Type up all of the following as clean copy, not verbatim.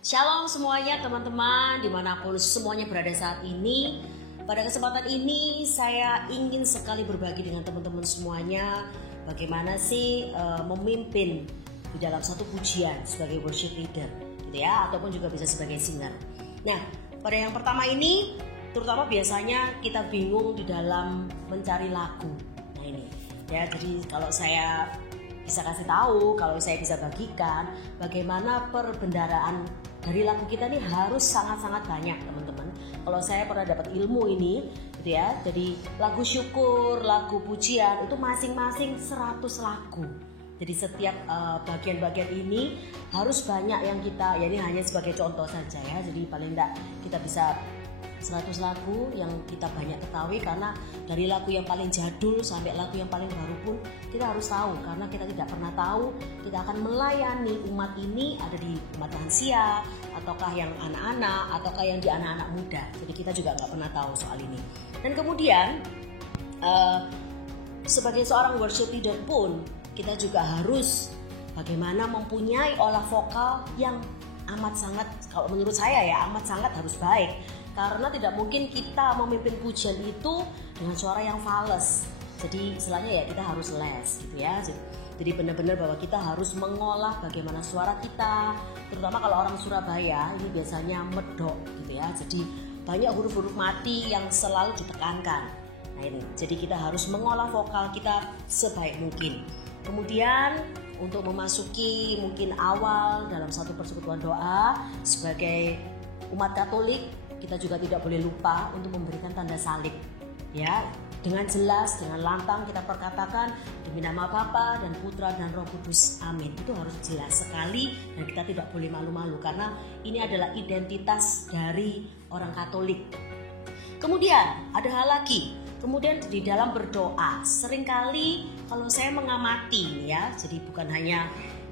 Shalom semuanya teman-teman, dimanapun semuanya berada saat ini. Pada kesempatan ini saya ingin sekali berbagi dengan teman-teman semuanya bagaimana sih memimpin di dalam satu pujian sebagai worship leader gitu ya, ataupun juga bisa sebagai singer. Nah, pada yang pertama ini terutama biasanya kita bingung di dalam mencari lagu. Nah ini ya, jadi kalau saya bisa kasih tahu, kalau saya bisa bagikan bagaimana perbendaharaan dari lagu kita ini harus sangat-sangat banyak teman-teman. Kalau saya pernah dapat ilmu ini gitu ya, jadi lagu syukur, lagu pujian itu masing-masing 100 lagu. Jadi setiap bagian-bagian ini harus banyak yang kita, ya ini hanya sebagai contoh saja ya. Jadi paling enggak kita bisa 100 lagu yang kita banyak ketahui, karena dari lagu yang paling jadul sampai lagu yang paling baru pun kita harus tahu, karena kita tidak pernah tahu kita akan melayani umat ini ada di umat lansia ataukah yang anak-anak ataukah yang di anak-anak muda. Jadi kita juga nggak pernah tahu soal ini. Dan kemudian sebagai seorang worship leader pun kita juga harus bagaimana mempunyai olah vokal yang amat sangat, kalau menurut saya ya amat sangat harus baik. Karena tidak mungkin kita memimpin pujian itu dengan suara yang fales. Jadi istilahnya ya kita harus les gitu ya. Jadi benar-benar bahwa kita harus mengolah bagaimana suara kita. Terutama kalau orang Surabaya ini biasanya medok gitu ya. Jadi banyak huruf-huruf mati yang selalu ditekankan. Nah ini, jadi kita harus mengolah vokal kita sebaik mungkin. Kemudian untuk memasuki mungkin awal dalam satu persekutuan doa sebagai umat Katolik, kita juga tidak boleh lupa untuk memberikan tanda salib ya, dengan jelas, dengan lantang kita perkatakan demi nama Bapa dan Putra dan Roh Kudus, amin. Itu harus jelas sekali dan kita tidak boleh malu-malu, karena ini adalah identitas dari orang Katolik. Kemudian ada hal lagi, kemudian di dalam berdoa seringkali kalau saya mengamati ya, jadi bukan hanya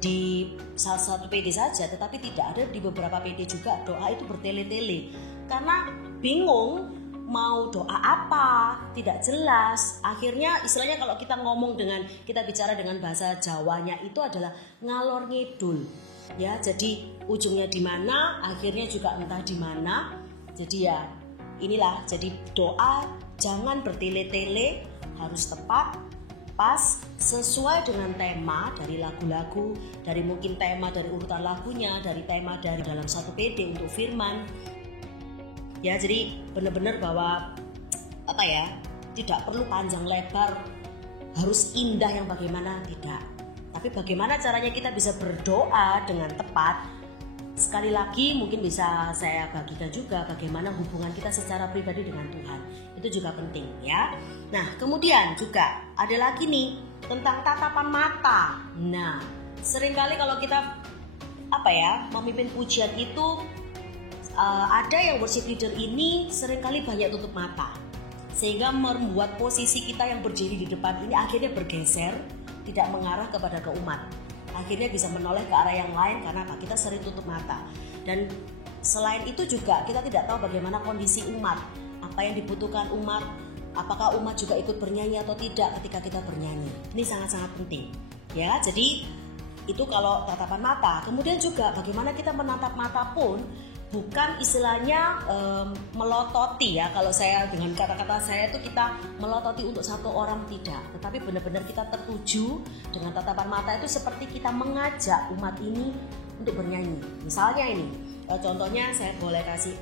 di salah satu PD saja, tetapi tidak ada di beberapa PD juga doa itu bertele-tele, karena bingung mau doa apa, tidak jelas. Akhirnya istilahnya kalau kita ngomong dengan, kita bicara dengan bahasa Jawanya itu adalah ngalor ngidul ya, jadi ujungnya di mana, akhirnya juga entah di mana. Jadi ya inilah, jadi doa jangan bertele-tele, harus tepat, pas, sesuai dengan tema dari lagu-lagu, dari mungkin tema dari urutan lagunya, dari tema dari dalam satu PD untuk firman. Ya, jadi benar-benar bahwa apa ya, tidak perlu panjang lebar, harus indah yang bagaimana, tidak. Tapi bagaimana caranya kita bisa berdoa dengan tepat. Sekali lagi mungkin bisa saya bagikan juga bagaimana hubungan kita secara pribadi dengan Tuhan. Itu juga penting ya. Nah, kemudian juga ada lagi nih tentang tatapan mata. Nah, seringkali kalau kita memimpin pujian itu ada yang worship leader ini seringkali banyak tutup mata, sehingga membuat posisi kita yang berdiri di depan ini akhirnya bergeser, tidak mengarah kepada umat. Akhirnya bisa menoleh ke arah yang lain karena kita sering tutup mata. Dan selain itu juga kita tidak tahu bagaimana kondisi umat, apa yang dibutuhkan umat, apakah umat juga ikut bernyanyi atau tidak ketika kita bernyanyi. Ini sangat-sangat penting ya. Jadi itu kalau tatapan mata. Kemudian juga bagaimana kita menatap mata pun bukan istilahnya melototi ya. Kalau saya dengan kata-kata saya itu kita melototi untuk satu orang, tidak, tetapi benar-benar kita tertuju dengan tatapan mata itu seperti kita mengajak umat ini untuk bernyanyi. Misalnya ini contohnya, saya boleh kasih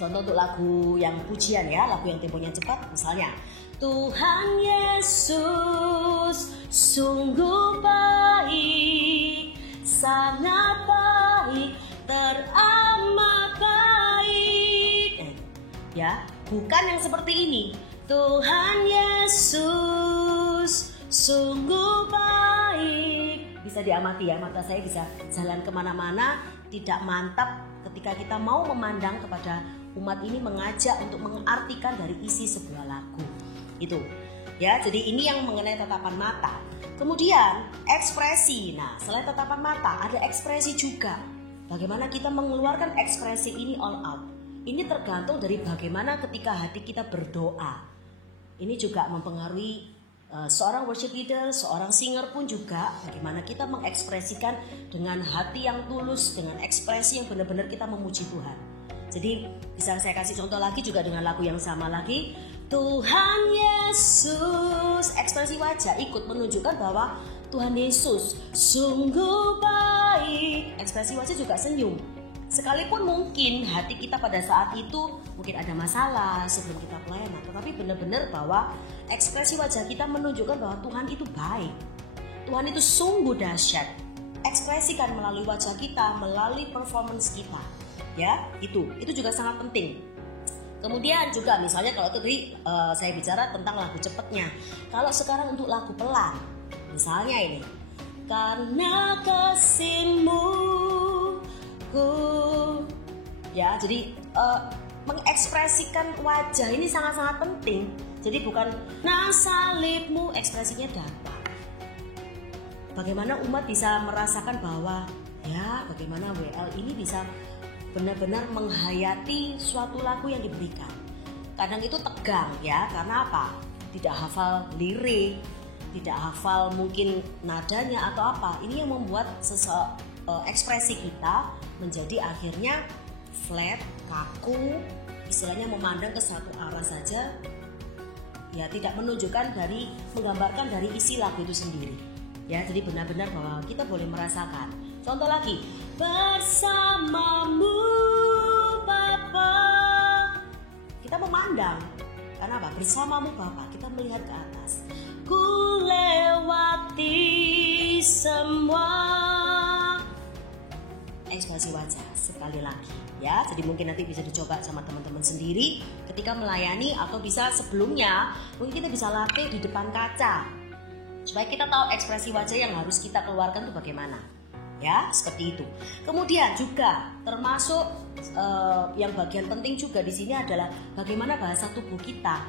contoh untuk lagu yang pujian ya, lagu yang temponya cepat. Misalnya Tuhan Yesus sungguh baik, sangat baik, teramat baik ya, bukan yang seperti ini. Tuhan Yesus sungguh baik. Bisa diamati ya, mata saya bisa jalan kemana-mana, tidak mantap ketika kita mau memandang kepada umat ini, mengajak untuk mengartikan dari isi sebuah lagu itu ya. Jadi ini yang mengenai tatapan mata. Kemudian ekspresi. Nah, selain tatapan mata ada ekspresi juga. Bagaimana kita mengeluarkan ekspresi ini all out. Ini tergantung dari bagaimana ketika hati kita berdoa. Ini juga mempengaruhi seorang worship leader, seorang singer pun juga bagaimana kita mengekspresikan dengan hati yang tulus, dengan ekspresi yang benar-benar kita memuji Tuhan. Jadi bisa saya kasih contoh lagi juga dengan lagu yang sama lagi, Tuhan Yesus. Ekspresi wajah ikut menunjukkan bahwa Tuhan Yesus sungguh baik. Ekspresi wajah juga senyum. Sekalipun mungkin hati kita pada saat itu mungkin ada masalah sebelum kita pelayanan, tetapi benar-benar bahwa ekspresi wajah kita menunjukkan bahwa Tuhan itu baik. Tuhan itu sungguh dahsyat. Ekspresikan melalui wajah kita, melalui performance kita. Ya, itu juga sangat penting. Kemudian juga misalnya kalau tadi saya bicara tentang lagu cepatnya. Kalau sekarang untuk lagu pelan, misalnya ini, karena kasih-Mu ku, ya, jadi mengekspresikan wajah ini sangat-sangat penting. Jadi bukan nah salib-Mu, ekspresinya dapat. Bagaimana umat bisa merasakan bahwa ya bagaimana WL ini bisa benar-benar menghayati suatu lagu yang diberikan. Kadang itu tegang ya, karena apa? Tidak hafal lirik, tidak hafal mungkin nadanya atau apa. Ini yang membuat ekspresi kita menjadi akhirnya flat, kaku, istilahnya memandang ke satu arah saja. Ya, tidak menunjukkan menggambarkan dari isi lagu itu sendiri. Ya, jadi benar-benar bahwa kita boleh merasakan. Contoh lagi, bersamamu Bapa. Kita memandang, karena apa? Bersamamu Bapa, kita melihat ke atas. Ku lewati semua. Ekspresi wajah sekali lagi ya. Jadi mungkin nanti bisa dicoba sama teman-teman sendiri ketika melayani, atau bisa sebelumnya mungkin kita bisa latih di depan kaca supaya kita tahu ekspresi wajah yang harus kita keluarkan itu bagaimana. Ya, seperti itu. Kemudian juga termasuk yang bagian penting juga di sini adalah bagaimana bahasa tubuh kita.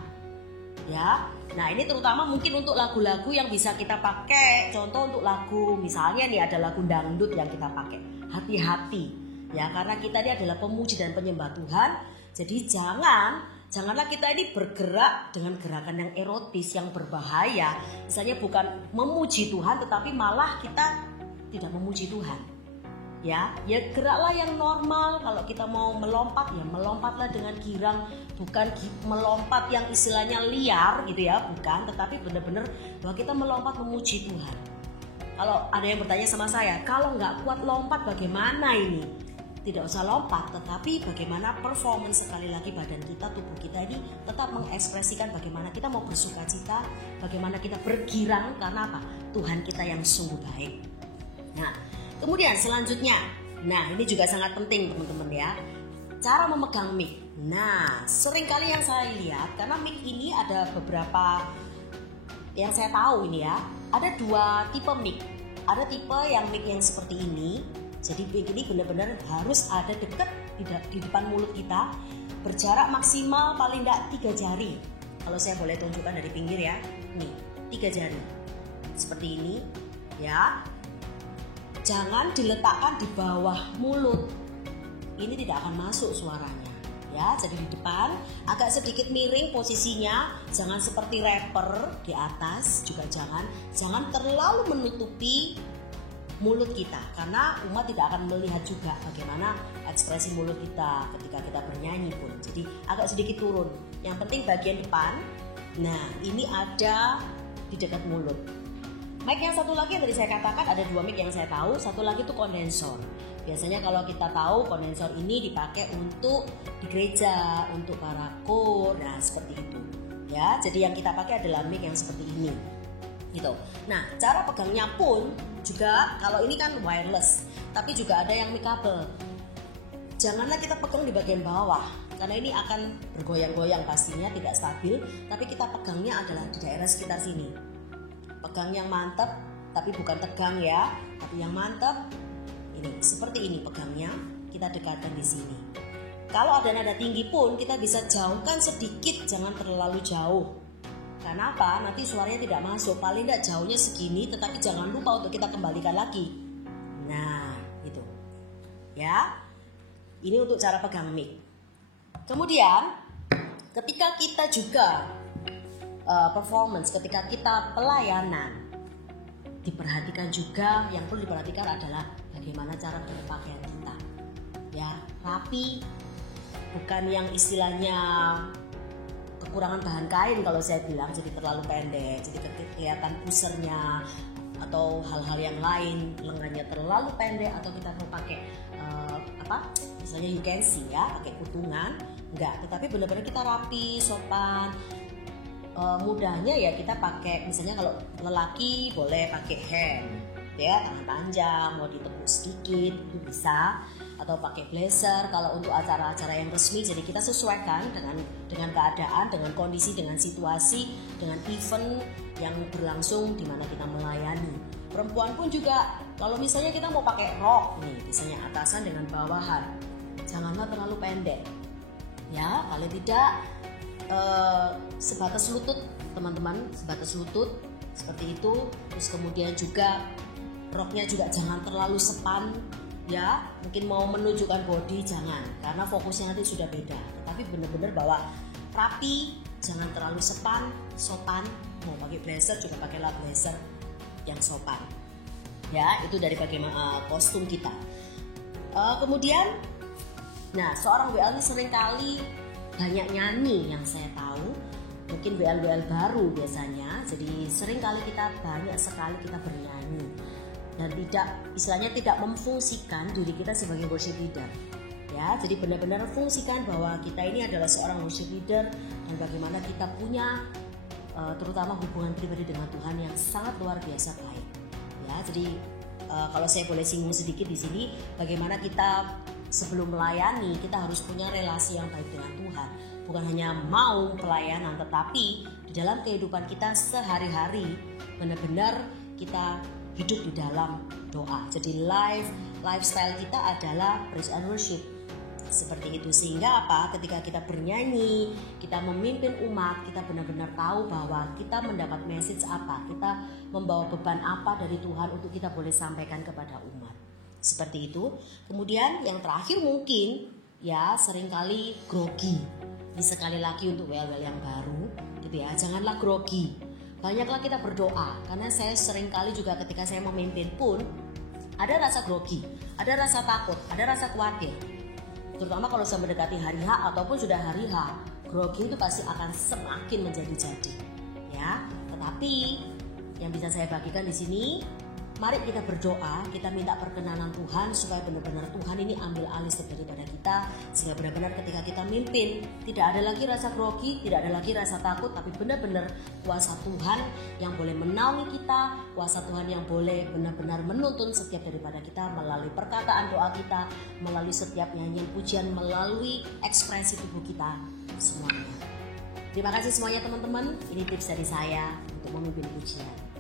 Ya. Nah, ini terutama mungkin untuk lagu-lagu yang bisa kita pakai. Contoh untuk lagu misalnya nih ada lagu dangdut yang kita pakai. Hati-hati. Ya, karena kita ini adalah pemuji dan penyembah Tuhan. Jadi janganlah kita ini bergerak dengan gerakan yang erotis, yang berbahaya. Misalnya bukan memuji Tuhan tetapi malah kita tidak memuji Tuhan. Ya geraklah yang normal. Kalau kita mau melompat, ya melompatlah dengan girang, bukan melompat yang istilahnya liar gitu ya, bukan, tetapi benar-benar bahwa kita melompat memuji Tuhan. Kalau ada yang bertanya sama saya, kalau nggak kuat lompat bagaimana ini? Tidak usah lompat, tetapi bagaimana performance, sekali lagi badan kita, tubuh kita ini tetap mengekspresikan bagaimana kita mau bersuka cita, bagaimana kita bergirang, karena apa? Tuhan kita yang sungguh baik. Nah, kemudian selanjutnya, nah ini juga sangat penting teman-teman ya, cara memegang mic. Nah, seringkali yang saya lihat, karena mic ini ada beberapa yang saya tahu ini ya, ada dua tipe mic. Ada tipe yang mic yang seperti ini, jadi mic ini benar-benar harus ada dekat di depan mulut kita, berjarak maksimal paling tidak 3 jari. Kalau saya boleh tunjukkan dari pinggir ya, nih 3 jari, seperti ini ya. Jangan diletakkan di bawah mulut, ini tidak akan masuk suaranya ya. Jadi di depan, agak sedikit miring posisinya, jangan seperti rapper di atas, juga jangan terlalu menutupi mulut kita, karena umat tidak akan melihat juga bagaimana ekspresi mulut kita ketika kita bernyanyi pun. Jadi agak sedikit turun, yang penting bagian depan. Nah, ini ada di dekat mulut. Mic yang satu lagi yang tadi saya katakan, ada 2 mic yang saya tahu. Satu lagi itu kondensor. Biasanya kalau kita tahu kondensor ini dipakai untuk di gereja, untuk para kor, nah seperti itu. Ya, jadi yang kita pakai adalah mic yang seperti ini. Gitu. Nah, cara pegangnya pun juga, kalau ini kan wireless, tapi juga ada yang mic kabel. Janganlah kita pegang di bagian bawah, karena ini akan bergoyang-goyang pastinya, tidak stabil. Tapi kita pegangnya adalah di daerah sekitar sini. Pegang yang mantap, tapi bukan tegang ya, tapi yang mantap. Ini seperti ini pegangnya, kita dekatkan di sini. Kalau ada nada tinggi pun kita bisa jauhkan sedikit, jangan terlalu jauh. Karena apa? Nanti suaranya tidak masuk. Paling tidak jauhnya segini, tetapi jangan lupa untuk kita kembalikan lagi. Nah, itu. Ya. Ini untuk cara pegang mic. Kemudian, ketika kita juga performance, ketika kita pelayanan, diperhatikan juga, yang perlu diperhatikan adalah bagaimana cara berpakaian kita. Ya, rapi, bukan yang istilahnya kekurangan bahan kain kalau saya bilang, jadi terlalu pendek, jadi kelihatan pusernya atau hal-hal yang lain, lengannya terlalu pendek, atau kita mau pakai misalnya you can see ya, pakai kutungan, enggak, tetapi benar-benar kita rapi, sopan. Mudahnya ya kita pakai, misalnya kalau lelaki boleh pakai hem, ya, tangan panjang, mau ditekuk sedikit itu bisa, atau pakai blazer kalau untuk acara-acara yang resmi. Jadi kita sesuaikan dengan keadaan, dengan kondisi, dengan situasi, dengan event yang berlangsung di mana kita melayani. Perempuan pun juga, kalau misalnya kita mau pakai rok nih, misalnya atasan dengan bawahan, janganlah terlalu pendek, ya, paling tidak sebatas lutut, teman-teman, sebatas lutut seperti itu. Terus kemudian juga roknya juga jangan terlalu sepan, ya, mungkin mau menunjukkan body jangan, karena fokusnya nanti sudah beda. Tapi benar-benar bahwa rapi, jangan terlalu sepan, sopan. Mau pakai blazer juga pakailah blazer yang sopan, ya. Itu dari bagaimana kostum kita. Kemudian, nah, seorang WL ini seringkali banyak nyanyi yang saya tahu, mungkin WL baru biasanya, jadi seringkali kita banyak sekali kita bernyanyi dan istilahnya tidak memfungsikan diri kita sebagai worship leader, ya. Jadi benar-benar fungsikan bahwa kita ini adalah seorang worship leader dan bagaimana kita punya terutama hubungan pribadi dengan Tuhan yang sangat luar biasa baik, ya. Jadi kalau saya boleh singgung sedikit di sini, bagaimana kita sebelum melayani kita harus punya relasi yang baik dengan Tuhan. Bukan hanya mau pelayanan, tetapi di dalam kehidupan kita sehari-hari benar-benar kita hidup di dalam doa. Jadi lifestyle kita adalah praise and worship, seperti itu. Sehingga ketika kita bernyanyi, kita memimpin umat, kita benar-benar tahu bahwa kita mendapat message apa, kita membawa beban apa dari Tuhan untuk kita boleh sampaikan kepada umat. Seperti itu. Kemudian yang terakhir mungkin ya seringkali grogi. Ini sekali lagi untuk WL yang baru gitu ya, janganlah grogi. Banyaklah kita berdoa, karena saya seringkali juga ketika saya memimpin pun ada rasa grogi, ada rasa takut, ada rasa khawatir. Terutama kalau sudah mendekati hari H ataupun sudah hari H, grogi itu pasti akan semakin menjadi-jadi, ya. Tetapi yang bisa saya bagikan di sini, mari kita berdoa, kita minta perkenanan Tuhan supaya benar-benar Tuhan ini ambil alih daripada kita, sehingga benar-benar ketika kita mimpin tidak ada lagi rasa grogi, tidak ada lagi rasa takut, tapi benar-benar kuasa Tuhan yang boleh menaungi kita, kuasa Tuhan yang boleh benar-benar menuntun setiap daripada kita melalui perkataan doa kita, melalui setiap nyanyian pujian, melalui ekspresi tubuh kita semuanya. Terima kasih semuanya teman-teman, ini tips dari saya untuk memimpin pujian.